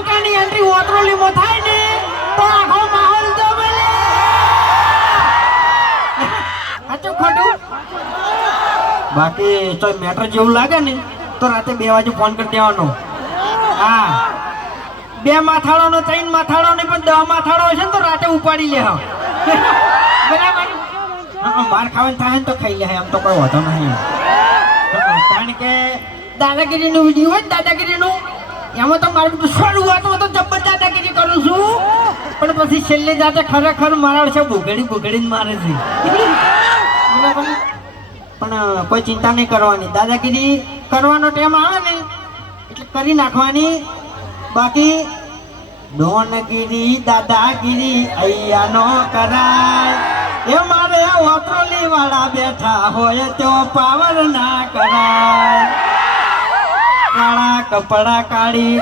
લંકાની entry ઓતરોલીમાં થાય ને તો આખો માહોલ જો બોલે સાચું ખોટું બાકી તો મેટર જેવું લાગે ને તો રાતે 2 વાગે ફોન કરી દેવાનો હા 2 માથાળો નો 3 માથાળો ને પણ 10 માથાળો હશે ને તો રાતે ઉપાડી લે બરાબર માર ખાવાનું થાય તો ખાઈ લે આમ તો કોઈ વાંધો નહીં કારણ કે દાદાગીરીનો વિડીયો હોય દાદાગીરીનું એમાં તો મારું શરૂઆતમાં તો જબ્બર દાદાગીરી કરું છું પણ પછી છેલ્લે જાતે ખરેખર મારા છે બુઘડીને મારે છે પણ કોઈ ચિંતા નહીં કરવાની દાદાગીરી કરવાનો ટાઈમ આવે ને એટલે કરી નાખવાની બાકી ડોનગીરી દાદાગીરી અહીંયા નો કરાય એ મારે ઓતરોલી વાળા બેઠા હોય તો પાવર ના કરાય કાળા કપડા કાઢી